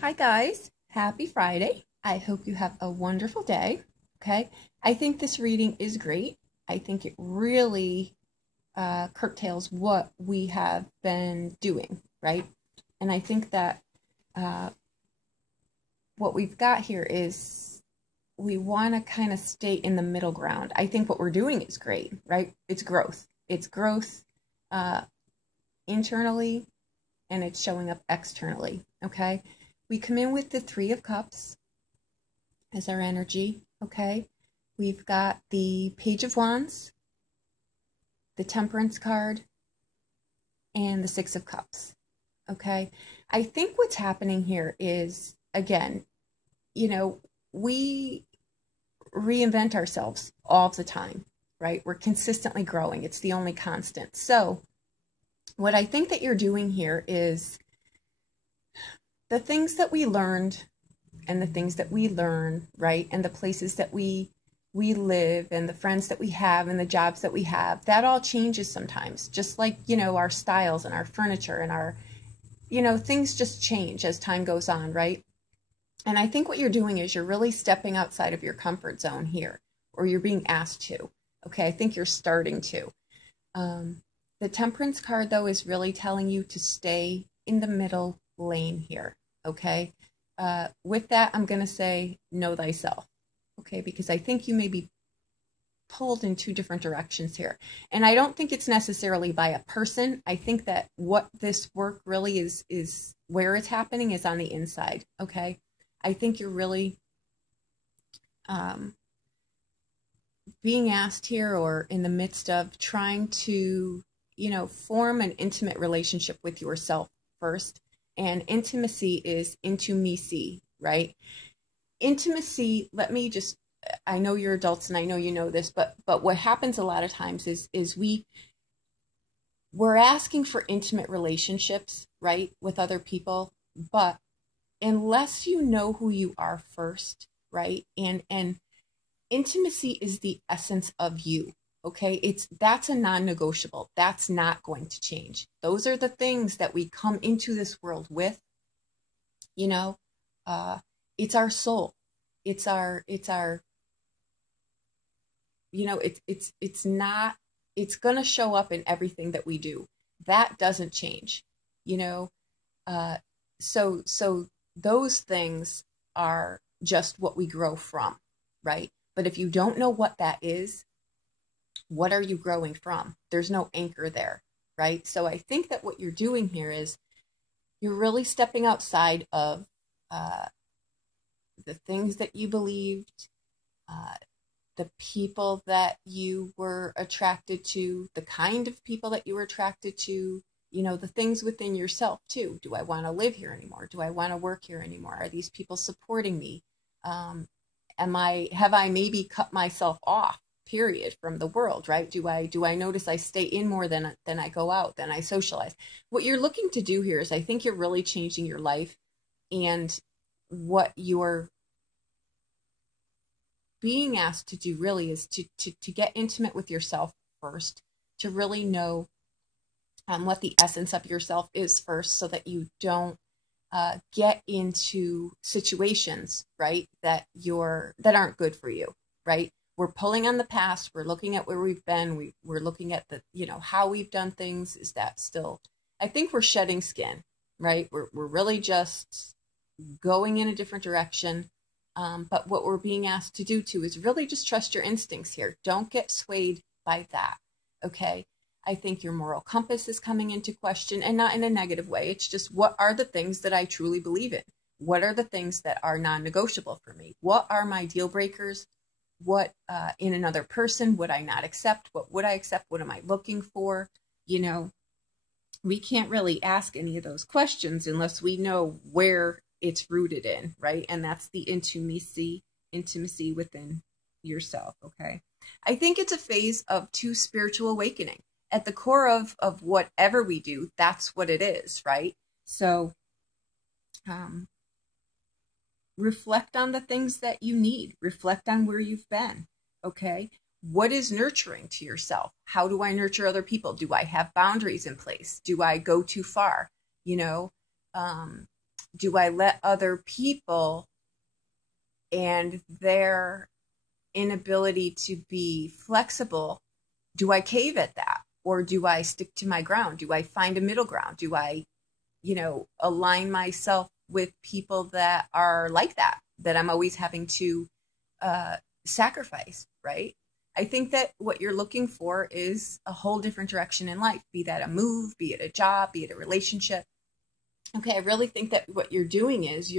Hi guys, happy Friday. I hope you have a wonderful day. Okay, I think this reading is great. I think it really curtails what we have been doing, right? And I think that uh, what we've got here is we want to kind of stay in the middle ground. I think what we're doing is great, right? It's growth. It's growth uh, internally and it's showing up externally, okay? We come in with the Three of Cups as our energy, okay? We've got the Page of Wands, the Temperance card, and the Six of Cups, okay? I think what's happening here is, again, we reinvent ourselves all the time, right? We're consistently growing. It's the only constant. So what I think that you're doing here is the things that we learned and the things that we learn, right? And the places that we live and the friends that we have and the jobs that we have, that all changes sometimes. Just like, our styles and our furniture and our, things just change as time goes on, right? And I think what you're doing is you're really stepping outside of your comfort zone here, or you're being asked to. Okay, I think you're starting to. The Temperance card, though, is really telling you to stay in the middle lane here, okay? With that, I'm going to say know thyself, okay? Because I think you may be pulled in two different directions here. And I don't think it's necessarily by a person. I think that what this work really is where it's happening is on the inside, okay? I think you're really being asked here or in the midst of trying to form an intimate relationship with yourself first. And intimacy is into me see, right? Intimacy, I know you're adults and I know you know this, but what happens a lot of times is we're asking for intimate relationships, right, with other people, but unless you know who you are first, right? And intimacy is the essence of you. Okay, that's a non-negotiable. That's not going to change. Those are the things that we come into this world with. It's our soul. It's not. It's gonna show up in everything that we do. That doesn't change. So those things are just what we grow from, right? But if you don't know what that is, what are you growing from? There's no anchor there, right? So I think that what you're doing here is you're really stepping outside of the things that you believed, the people that you were attracted to, the kind of people that you were attracted to, the things within yourself too. Do I want to live here anymore? Do I want to work here anymore? Are these people supporting me? Have I maybe cut myself off, period, from the world, right? Do I notice I stay in more than I go out, than I socialize? What you're looking to do here is I think you're really changing your life, and what you're being asked to do really is to get intimate with yourself first, to really know what the essence of yourself is first, so that you don't get into situations, right, that aren't good for you, right? We're pulling on the past. We're looking at where we've been. We're looking at how we've done things. Is that still? I think we're shedding skin, right? We're really just going in a different direction. But what we're being asked to do too is really just trust your instincts here. Don't get swayed by that. Okay. I think your moral compass is coming into question, and not in a negative way. It's just, what are the things that I truly believe in? What are the things that are non-negotiable for me? What are my deal breakers? What in another person would I not accept? What would I accept? What am I looking for? We can't really ask any of those questions unless we know where it's rooted in, right? And that's the intimacy within yourself, okay? I think it's a phase of spiritual awakening. At the core of whatever we do, that's what it is, right? So reflect on the things that you need. Reflect on where you've been, okay? What is nurturing to yourself? How do I nurture other people? Do I have boundaries in place? Do I go too far? do I let other people and their inability to be flexible, do I cave at that? Or do I stick to my ground? Do I find a middle ground? Do I, align myself with people that are like that I'm always having to sacrifice, right? I think that what you're looking for is a whole different direction in life, be that a move, be it a job, be it a relationship. Okay, I really think that what you're doing is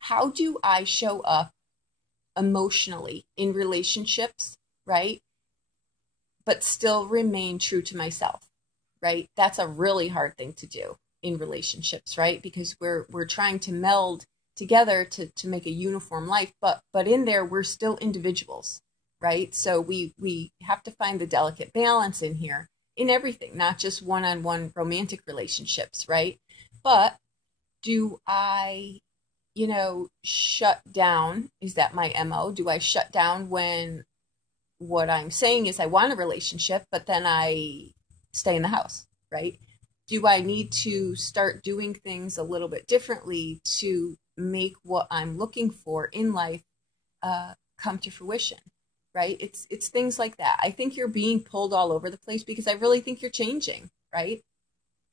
how do I show up emotionally in relationships, right? But still remain true to myself, right? That's a really hard thing to do in relationships, right? Because we're trying to meld together to make a uniform life, but in there we're still individuals, right? So we have to find the delicate balance in here in everything, not just one-on-one romantic relationships, right? But do I, shut down? Is that my MO? Do I shut down when what I'm saying is I want a relationship, but then I stay in the house, right? Do I need to start doing things a little bit differently to make what I'm looking for in life come to fruition, right? It's things like that. I think you're being pulled all over the place because I really think you're changing, right?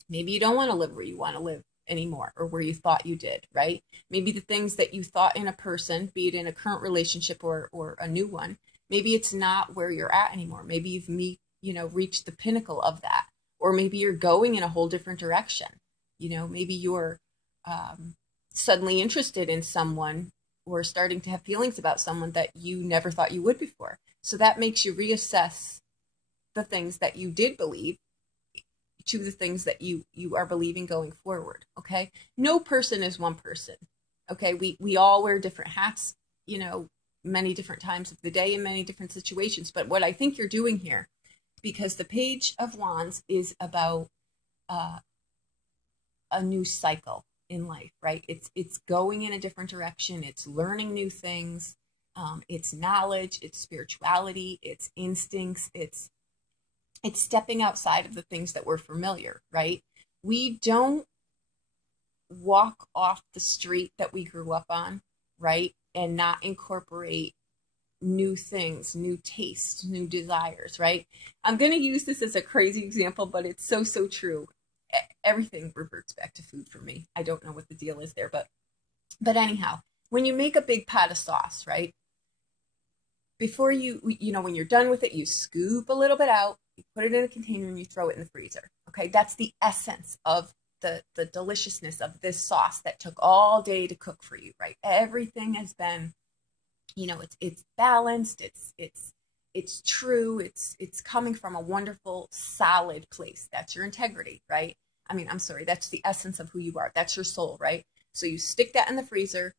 Maybe you don't want to live where you want to live anymore or where you thought you did, right? Maybe the things that you thought in a person, be it in a current relationship or a new one, maybe it's not where you're at anymore. Maybe you've reached the pinnacle of that, or maybe you're going in a whole different direction. Maybe you're suddenly interested in someone or starting to have feelings about someone that you never thought you would before. So that makes you reassess the things that you did believe to the things that you are believing going forward. Okay. No person is one person. Okay. We all wear different hats, many different times of the day in many different situations. But what I think you're doing here, because the Page of Wands is about a new cycle in life, right? It's going in a different direction. It's learning new things. It's knowledge, it's spirituality, it's instincts, it's stepping outside of the things that we're familiar, right? We don't walk off the street that we grew up on, right? And not incorporate new things, new tastes, new desires, right? I'm going to use this as a crazy example, but it's so true. Everything reverts back to food for me. I don't know what the deal is there, but anyhow, when you make a big pot of sauce, right? Before when you're done with it, you scoop a little bit out, you put it in a container and you throw it in the freezer. Okay. That's the essence of the deliciousness of this sauce that took all day to cook for you, right? Everything has been, it's balanced. It's true. It's coming from a wonderful, solid place. That's your integrity, right? I mean, I'm sorry. That's the essence of who you are. That's your soul, right? So you stick that in the freezer.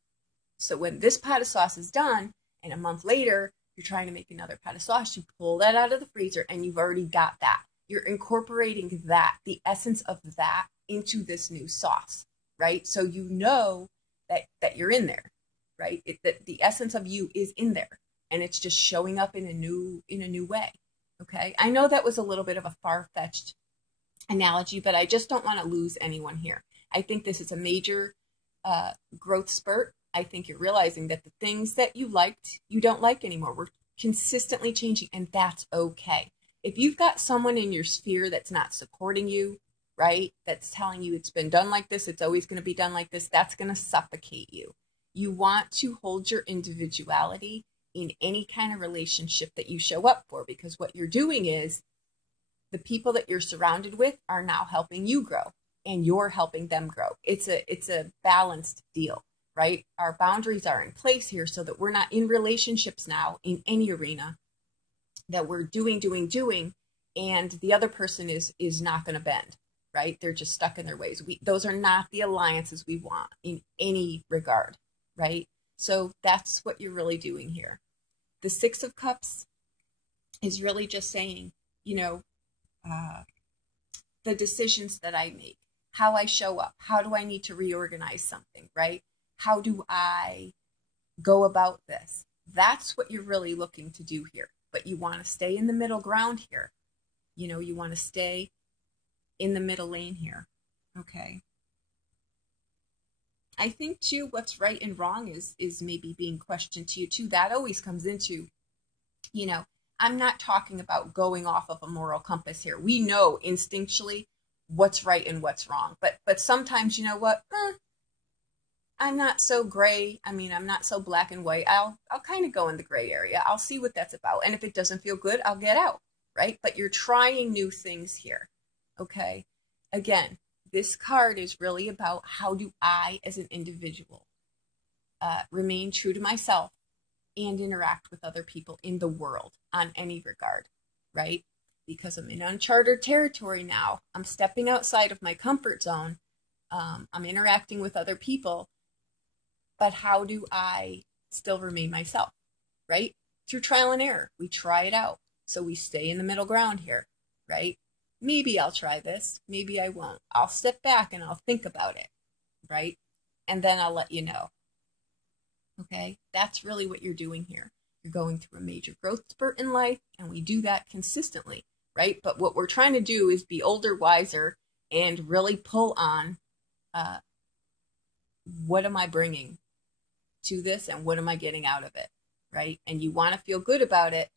So when this pot of sauce is done and a month later, you're trying to make another pot of sauce, you pull that out of the freezer and you've already got that. You're incorporating that, the essence of that, into this new sauce, right? So that you're in there, right? That the essence of you is in there, and it's just showing up in a new way. Okay, I know that was a little bit of a far-fetched analogy, but I just don't want to lose anyone here. I think this is a major growth spurt. I think you're realizing that the things that you liked, you don't like anymore. We're consistently changing, and that's okay. If you've got someone in your sphere that's not supporting you, right, that's telling you it's been done like this, it's always going to be done like this, that's going to suffocate you. You want to hold your individuality in any kind of relationship that you show up for, because what you're doing is the people that you're surrounded with are now helping you grow, and you're helping them grow. It's a balanced deal, right? Our boundaries are in place here so that we're not in relationships now in any arena that we're doing, and the other person is not going to bend, right? They're just stuck in their ways. Those are not the alliances we want in any regard, right? So that's what you're really doing here. The Six of Cups is really just saying, the decisions that I make, how I show up, how do I need to reorganize something, right? How do I go about this? That's what you're really looking to do here. But you want to stay in the middle ground here. You want to stay in the middle lane here. Okay. I think too, what's right and wrong is maybe being questioned to you too. That always comes into, you know, I'm not talking about going off of a moral compass here. We know instinctually what's right and what's wrong. But sometimes, you know what? I'm not so gray. I mean, I'm not so black and white. I'll kind of go in the gray area. I'll see what that's about. And if it doesn't feel good, I'll get out, right? But you're trying new things here. Okay? Again, this card is really about how do I as an individual remain true to myself and interact with other people in the world on any regard, right? Because I'm in uncharted territory now. I'm stepping outside of my comfort zone. I'm interacting with other people. But how do I still remain myself, right? Through trial and error. We try it out. So we stay in the middle ground here, right? Maybe I'll try this. Maybe I won't. I'll step back and I'll think about it, right? And then I'll let you know. Okay? That's really what you're doing here. You're going through a major growth spurt in life, and we do that consistently, right? But what we're trying to do is be older, wiser, and really pull on what am I bringing to this and what am I getting out of it, right? And you want to feel good about it,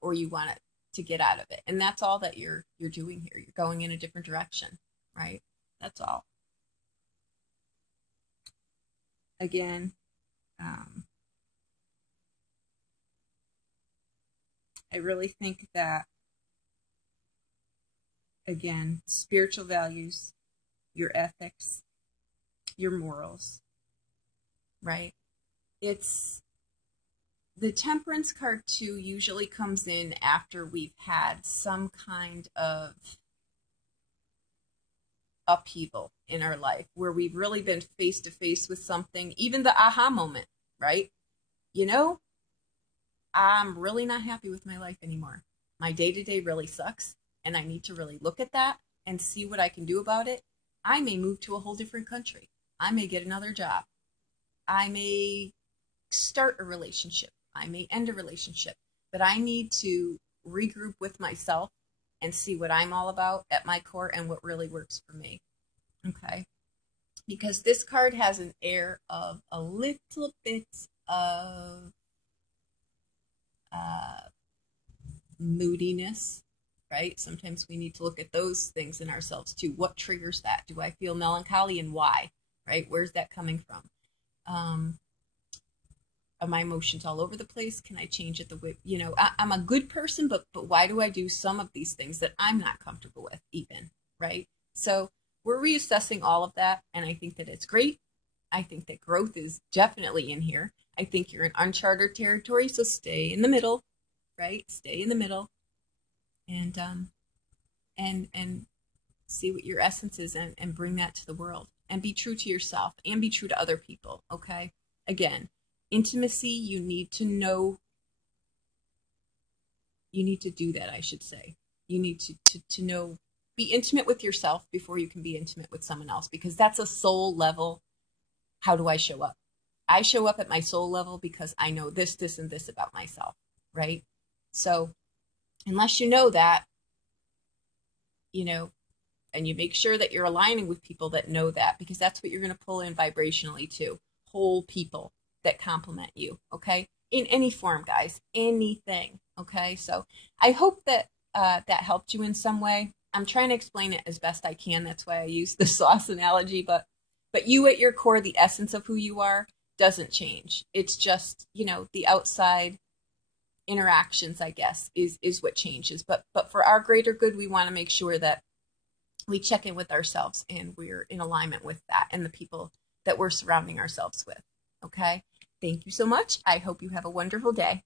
or you want it to get out of it. And that's all that you're doing here. You're going in a different direction, right? That's all. Again, I really think that, again, spiritual values, your ethics, your morals, right? It's the Temperance card too usually comes in after we've had some kind of upheaval in our life where we've really been face to face with something, even the aha moment, right? You know, I'm really not happy with my life anymore. My day-to-day really sucks, and I need to really look at that and see what I can do about it. I may move to a whole different country. I may get another job. I may start a relationship. I may end a relationship. But I need to regroup with myself and see what I'm all about at my core and what really works for me. Okay? Because this card has an air of a little bit of moodiness, right? Sometimes we need to look at those things in ourselves too. What triggers that? Do I feel melancholy, and why? Right? Where's that coming from? Are my emotions all over the place? Can I change it the way, you know, I'm a good person, but why do I do some of these things that I'm not comfortable with even, right? So we're reassessing all of that, and I think that it's great. I think that growth is definitely in here. I think you're in uncharted territory, so stay in the middle, right? Stay in the middle, and see what your essence is, and bring that to the world, and be true to yourself and be true to other people. Okay? Again, intimacy, you need to know, you need to do that, I should say. You need to know, be intimate with yourself before you can be intimate with someone else, because that's a soul level. How do I show up? I show up at my soul level because I know this, this, and this about myself, right? So unless you know that, you know, and you make sure that you're aligning with people that know that, because that's what you're going to pull in vibrationally too. Whole people that complement you, okay? In any form, guys, anything, okay? So I hope that that helped you in some way. I'm trying to explain it as best I can. That's why I use the sauce analogy, but you at your core, the essence of who you are doesn't change. It's just, you know, the outside interactions, I guess, is what changes. But for our greater good, we want to make sure that we check in with ourselves and we're in alignment with that and the people that we're surrounding ourselves with. Okay? Thank you so much. I hope you have a wonderful day.